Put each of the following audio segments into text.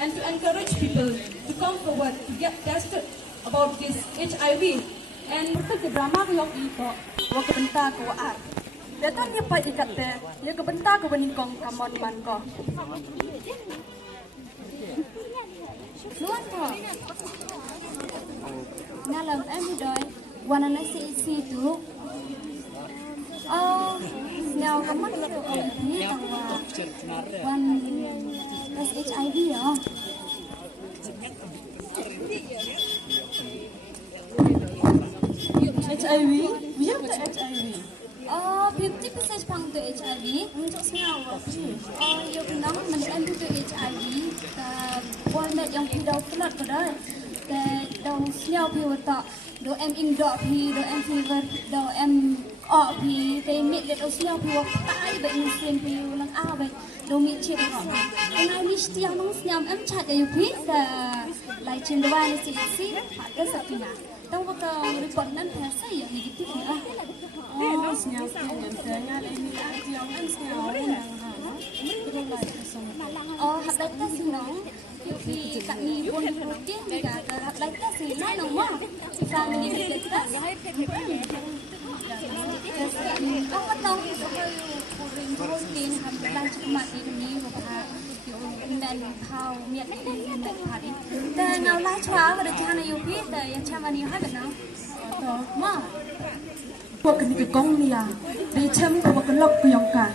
and to encourage people to come forward to get tested about this HIV. And kita drama yang itu, waktu bentar kau ar. Datang dia pai ikat te, dia ke bentar kau beningkong kamon man kau. Luan kau. Nalam em đi đôi,วันนั้นsi tu. Now kamu tu ni tahu one HIV ya. HIV? Biar tak HIV? 50% pang tu HIV. Untuk senyawa. Yang kenal men tu HIV. Boleh yang tidak pelat kedai. Dong senyawa pi tak. Do em ing dok pi, do em fever, do emอพีเตมิดเด็ดเอาเสี้ยวพิวตายแบบมีเสียงพิวลังอ้าแบบโดมิเชิดหรอไอ้นายมิสเตียน้องสยามเอ็มชัดอยู่พิแต่ไล่ชินด้วยในสิ่งที่ผ่านก็สักทีนะต้องว่าก็รีพอร์ตนั้นแพ้ใส่อย่างนี้ที่ไหนสยามเสียงเสียงอะไรมีอะไรที่ยังไม่สยามเลยนะก็ต้องไล่ไปส่งหัดได้ก็สิน้องที่กันมีคนรู้จริงที่จะหัดได้ก็สิน้อยน้องว่าฟังนี่เด็กก็Ang matawag ko yung ring routine hanggang sa ini mukha yung men how miat men hari. Dan ngawla chwa ada chana yupi dan yang chama ni hai benar. Ma. พวกนี้ก็กงนี่อ่ะดิฉันก็บอกกันล็อกยองกา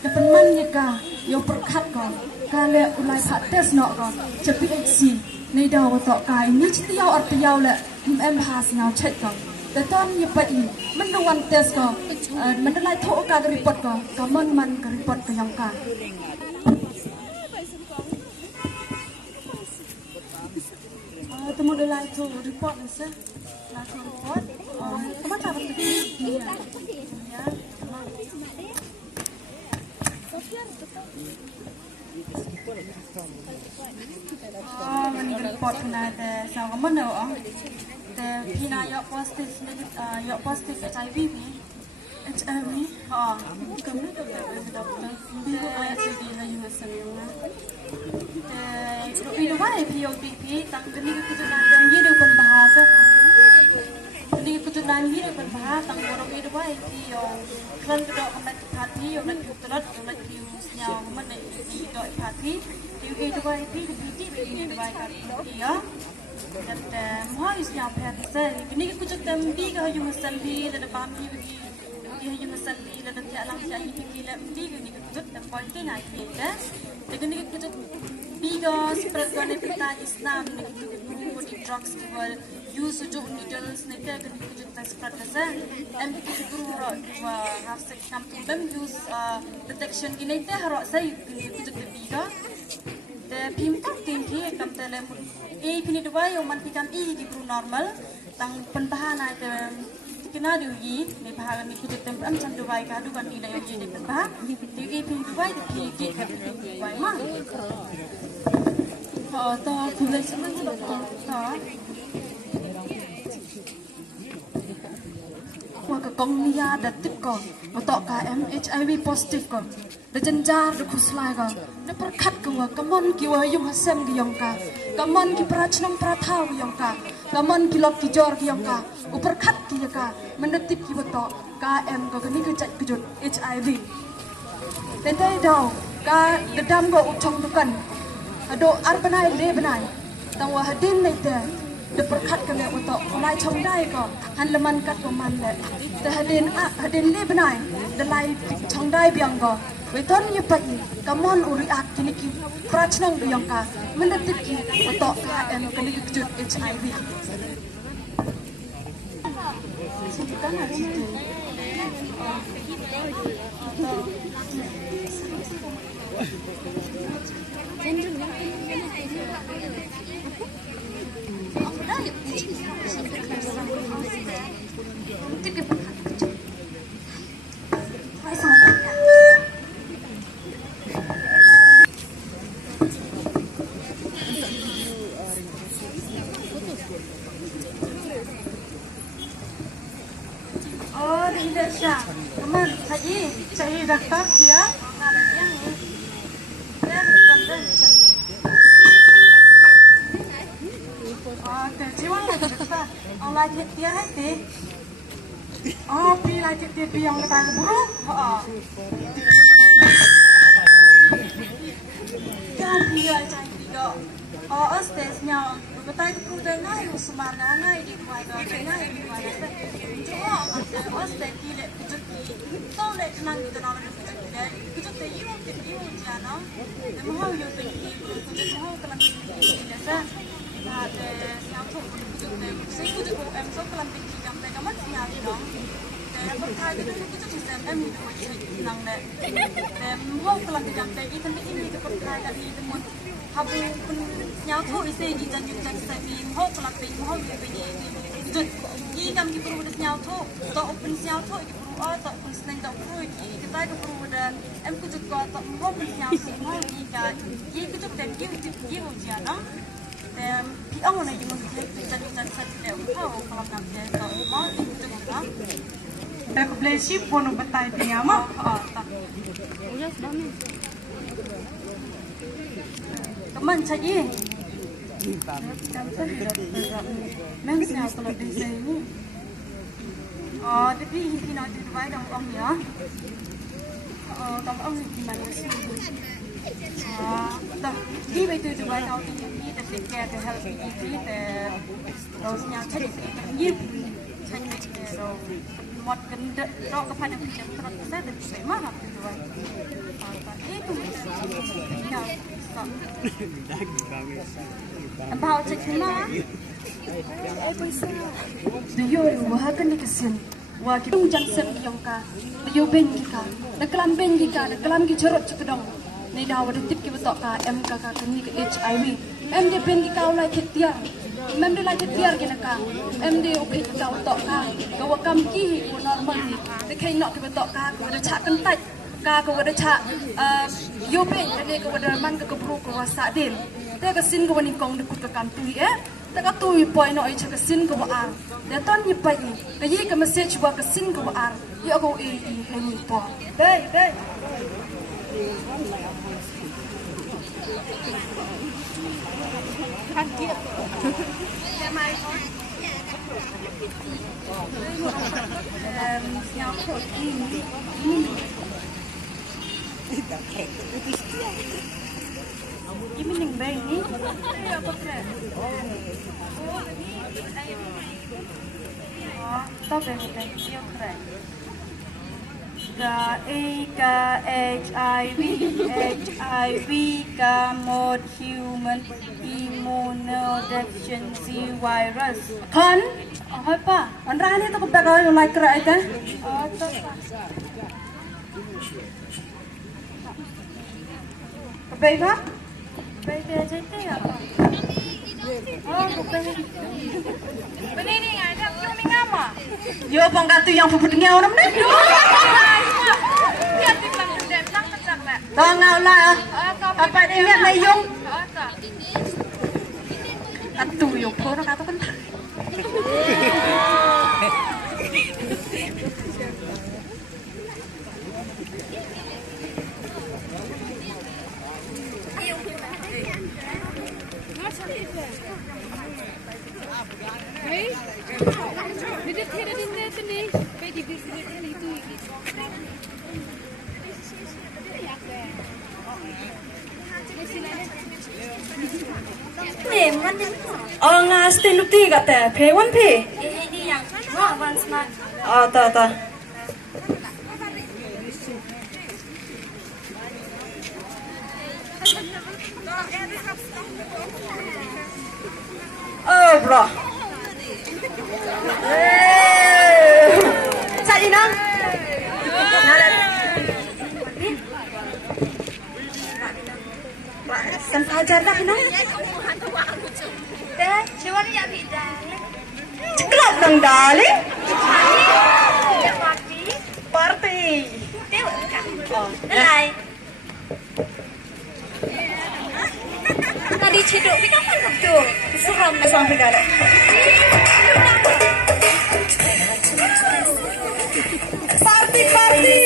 แต่เป็นมันยังกายกประคัดก่อนการเลี้ยอุไลผัดเทสเนาะก่อนจะพิเศษในดาวต่อกายนี่ชิ้นเดียวอัดเดียวแหละเอ็มพาสเงาเช็ดก่อนแต่ตอนนี้ไปมันระวันเทสก่อนมันได้ไล่โถการรีพอร์ตก่อนก็มันการรีพอร์ตกับยองกาแต่มันได้ไล่โถรีพอร์ตเลยสิไล่โถรีพอร์ตทำไมทำแบบนี้มันรีพอร์ตนะแต่สาวก็มันเนาะแต่พี่นายกโพสต์ยกโพสต์HIV HIVก็ไม่ต้องเป็นด็อกเตอร์พี่ก็HIVนะอยู่เสมอนะแต่พี่รู้ว่าPOTPตั้งกันนี่ก็จะนั่งยืดเป็นบ้าซะนี่ก็จะนั่งยืดเป็นบ้าตั้งเราพี่รู้ว่าพี่ยงครั้งก็เอามาพาที่ยงนักยุตรยงนักยิวสยามมันในดีโดยพาที่ที่พี่รู้ว่าพี่ที่พี่รู้ว่าการที่อ่ะแต่มหาวิทยาลัยแพทย์นี่ก็จะเต็มที่ก็อยู่มาสันดีแล้วบางทีก็อยู่มาสันดีแล้วที่อะไรที่ยังที่แล้วที่ก็นี่ก็จะเต็มพอยที่ไหนที่แต่ก็นี่ก็จะปีก็สเปรดกันในประเทศอิสลามนี่ก็จะมีคนที่ drugs ที่ว่า use จุด needles นี่ก็จะสเปรดกันซะก็จะรู้ว่า have sex ทำเป็น use protection กินในแต่หรอใส่ก็จะเป็นปีก็แต่พิมพ์ตั้งทีที่กำแต่ละมุนพินิจว่าyangมันพิการที่เป็น normal ตั้งเป็นบ้านแต่ที่น่าดูยีในบ้านนี้คือจะเต็มอันจันดูไว้การดูกันดีเลยyang jadiเป็นบ้านที่พินิจว่าที่ที่แบบไว้มากต่อคุณเลยใช่ไหมต่อว่ากับกองนิยาดัดติดก่อนว่าต่อการ HIV positive ก่อนเดี๋ยวจันจาร์ดูคุสไลก่อนเดี๋ยวประคัดกันว่ากำมันกี่ว่ายุ่งหัสเซมกี่ยองกากำมันกี่ประชนมประท้าวกี่ยองกากำมันกี่ล็อกกี่จอร์กี่ยองกาอุประคัดกี่ยองกามันดัดติดกี่ว่าต่อกาก็กันนี่คือจัดกิจ HIV แต่ได้ดาวกาเดดามก็อุชงตุกันฮัดโดอาร์ปนายเล่ปนายตั้งว่าฮัดดินในเดเดี๋ยวประคัดกันเลยว่าต่อลายชงได้ก็หันละมันกัดประมาณเลยแต่ฮัดดินเล่ปนายเดี๋ยวลายชงได้เบียงก็เวทนี้ไปกำมันอุริอักกินกิประชนงเบียงกามันได้ติดกี่ว่าต่อกันนี่คือจุด HIV สิ่งที่ตั้งใจIndonesia, teman, saya dokter dia, kalau yang ini, saya bukan dokter. lai dia hati. Oh, pi lai dia pi yang letak buruk. Yang pi lai dia. Oh, stesnya. Betul itu dengan semangat di mana dengan di mana. Cuma ada stes dia kejut. Tahu le nang kita nama kejut. Kejut itu jangan. Mau yo pergi kejut mau kelam ini dah. Ada siapa tu kejut. Saya kejut em so kelam pergi jam mereka masih ada dong. Berkait dengan kejut sistem em itu macam nang le. Mau kelam jam pergi tapi ini berkait dengan itu Habu pun nyatu isi di janjung janjung ini mau pelapin mau begini jut ini kami perlu ada nyatu tak open nyatu ini perlu tak open senang tak perlu ini kita itu perlu dan em kujut kau tak mau open nyatu mau ini kan ini kujut dan ini ujian dan piang mana yang mungkin janjung janjung tidak mau kalau nanti tak mau ini kujut apa aku beli sih pun betai punya mah tak Teman saja. Memang saya kalau di sini. Tapi ini nanti Dubai dong om ya. Dong om di mana sih? Dah, di betul Dubai dong ini tapi care to help me terusnya cari ni cari muat genda dok kepada kita terus saya dan mana Dubai. Itu ya. About the Kiang, the Yoru Hakan Nikasin, Wakim Jansen Yonka, the Yobengika, the Klambengika, the Klamgichorot Chikadong, Nida with the Tipkiwatoka, Mkaka, HIV, MD Bengika like it there, Member like it there Ginaka, MD Okitoka, Gawakam Ki, normally, the King not give a toka with a chat and type. Kau ada cak, Yobeng, jadi kau ada man keburu kau wasadin. Tapi kesin kau ni kong dekut ke kantui, tapi kantui poin oi cak kesin kau ar. Dia ton ni pai, kaji ke message buat kesin kau ar. Ya kau hemi po. Deh. Kanti. Siapa ini? Ini Nangbah ni? Apa keren? Tahu betul? Dia keren. HIV, mod human immunodeficiency virus. Kan? Apa? Anda ni tu kepada yang like keren itu? Baik tak? Baik dia cerita apa? Baik. Benih ni ada yang mengapa? Yo bangga tu yang puputnya orang ni. Dia di belakang dia belakang macam mana? Tahu lah. Apa dia lihat layung? Atu yo pun orang kata kentang. Ngas telu tiga teh, P1 P. Ini yang one smart. Ta. Oh, bro. Cari nang. Kan ajar dah nang. Deh, siapa ni yang bida? Ceklap nang dali. Party. Nalai. Tadi cedok, ni kapan tu? Seram sampai dah. Party.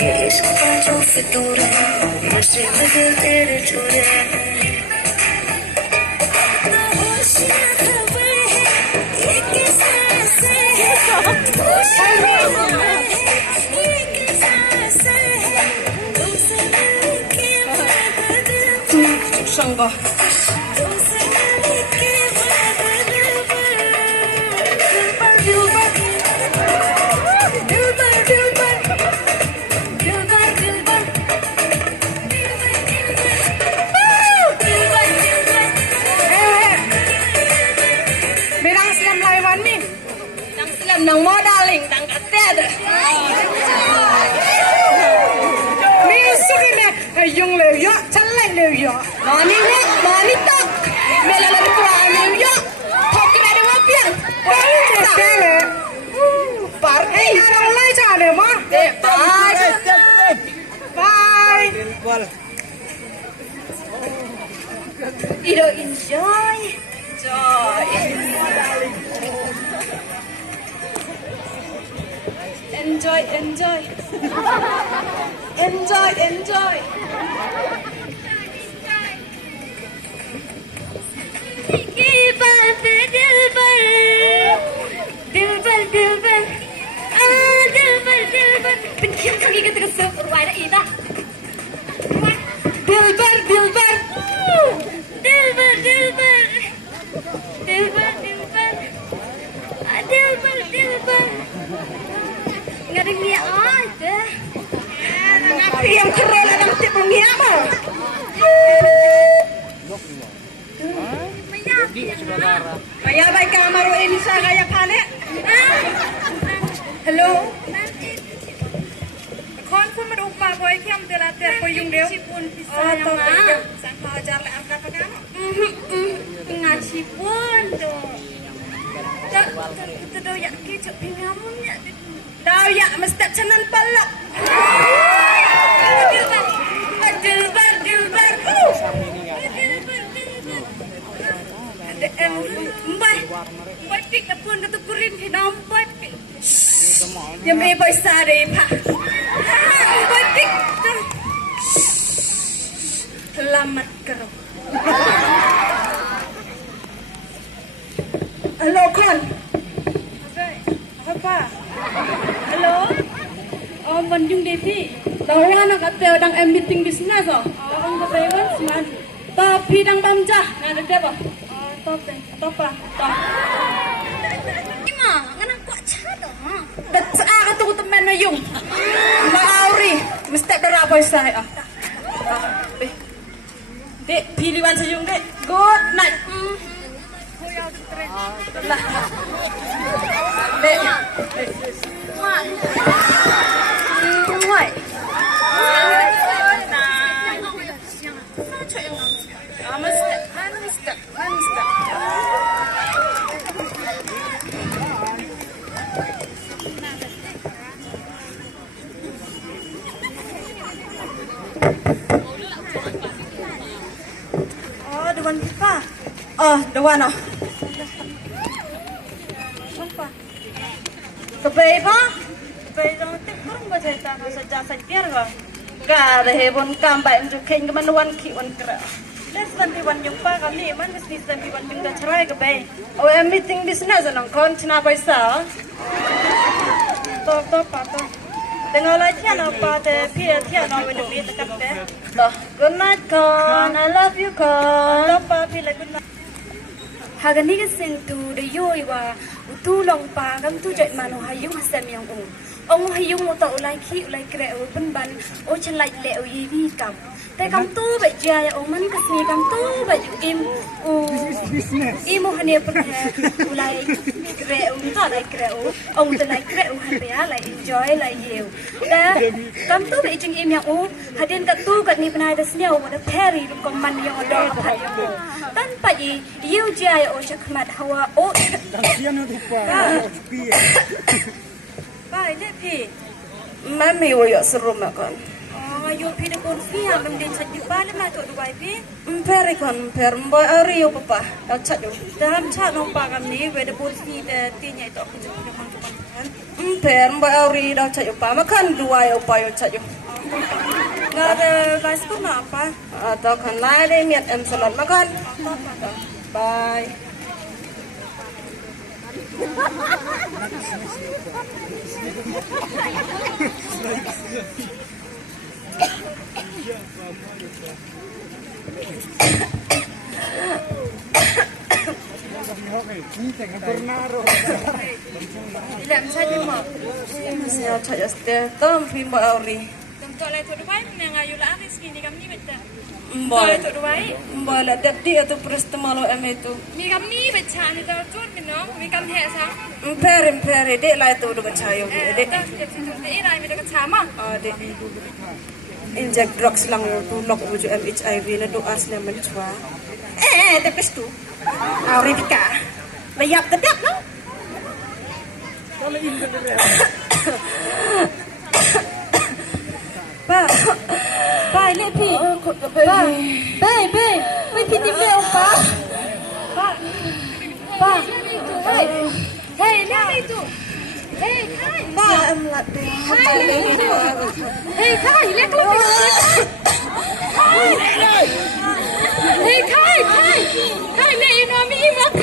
Yes. Sangga. Nang modaling nang kated. Music ini yung leo, calang leo. Mani ni, mani tak. Melalang kuah leo. Tokin ada wapian. Tele. Parti orang lain cakap mah. Bye. Bye. Iro enjoy. Enjoy. Enjoy, enjoy. Enjoy, enjoy. Dilbar, dilbar. Dilbar, dilbar. Ah, dilbar, dilbar. Benci kaki kita kesel perwira ida. Dilbar, dilbar. Dilbar, dilbar. Dilbar, dilbar. Ah, dilbar, dilbar. Nggak ada niat aja. Ngapain yang keren orang tip niat mah? Kaya baik kamar ini saya kayak panik. Hello. Kon pun merupa boy kiam telah terkoyung dia. Oh tahu tak? Sang ajar le angkat pegang. Ngaji pun tu. Tak tu yak kicap pingamunnya. Dah ya mesti channel palak. Dilbar, dilbar. Dilbar. Mbak pik na pun ketukurin nampak pik. Yang bebas sare pa. Mbak pik. Selamat karo. Hello kon. Apa? Hello. Oh, Bandung Devi. Tahu anak kata dang meeting bisnes oh. Orang berdewan seman. Tapi dang bamjah. Ada apa? Oh, top. Top. Ima, ngana kuat cado. Dat sa tu teman na yung. Mauri, mesti ada apa saya. Dek, pilihan sa yung dek. Good night. Lah. Dek. Mat. Muai. Oh, dewan kita. Oh, dewan oh. Apa? Kebai pa? Kebai dong tikung ba cerita saja saja ga. Ga ada hebon kambai untuk keng kemanuan kiwan kera. Let's nanti wan jumpa kami man bisnis nanti wan jumpa cerai kebai. Oh, meeting business anong kon cina paisa. Top. Tengok lagi apa deh, pilih tiada nak minum ni dekat deh. Good night kon, I love you kon. Top pilih good night. Hagan ni kesin tu de yoi wa tu long pa gam tu jat manu hayung hasam yang ông hayung mo ta ulai ki ulai kre u ban ban o chan lai le u yi vi kam te kam tu ba ja ya o man kasni kam tu ba ju im mo hane pa ulai kre u ta lai kre u ông ta lai kre u han ya lai enjoy lai yu da kam tu ba jing im yang u hadin ka tu ka ni panai da sneo mo da peri lu kom man yang do pa yang tanpa yu ja ya o Hakhmat hawa o Bye, Lepi. Mami, we are serum makan. Oh, you pin a good fear, and then chat you by the matter to wipe. Pericon, Permboy, Ari, papa. I'll chat you. Damn chat no pagami, where the bull feed the thing I talk to the Permboy, Ari, I'll chat you. Pama can do I or buy your chat you. Nggak ada rice pun apa? Atau kan lah deh miat salat makan. Bye. Ilam saja mak. Masih ada ya setiap tom film bauri. Tentu oleh tu dua ini yang ayu lah rezeki ni kami betul. Mbak, tu dua. mbak lah tadi atau perasta malu itu. Mi kami betul ni tu tu minum. Mi kami hesang. Empere dek lah itu udah cayo dek. Ini rai mereka sama. Dek. Injek drugs lang tu lok uju HIV na doa sila mencua. Tapi tu. Auridika. Layap kedap no. Ba. Ba lepi. Ba. Ba. Wei piti me opa. Ba. Ba. Hei, lihat itu. Hei, Kai. Ba am lat de. Hei, Kai, lihat kalau Hei, Kai. Kai, ni ino mi imak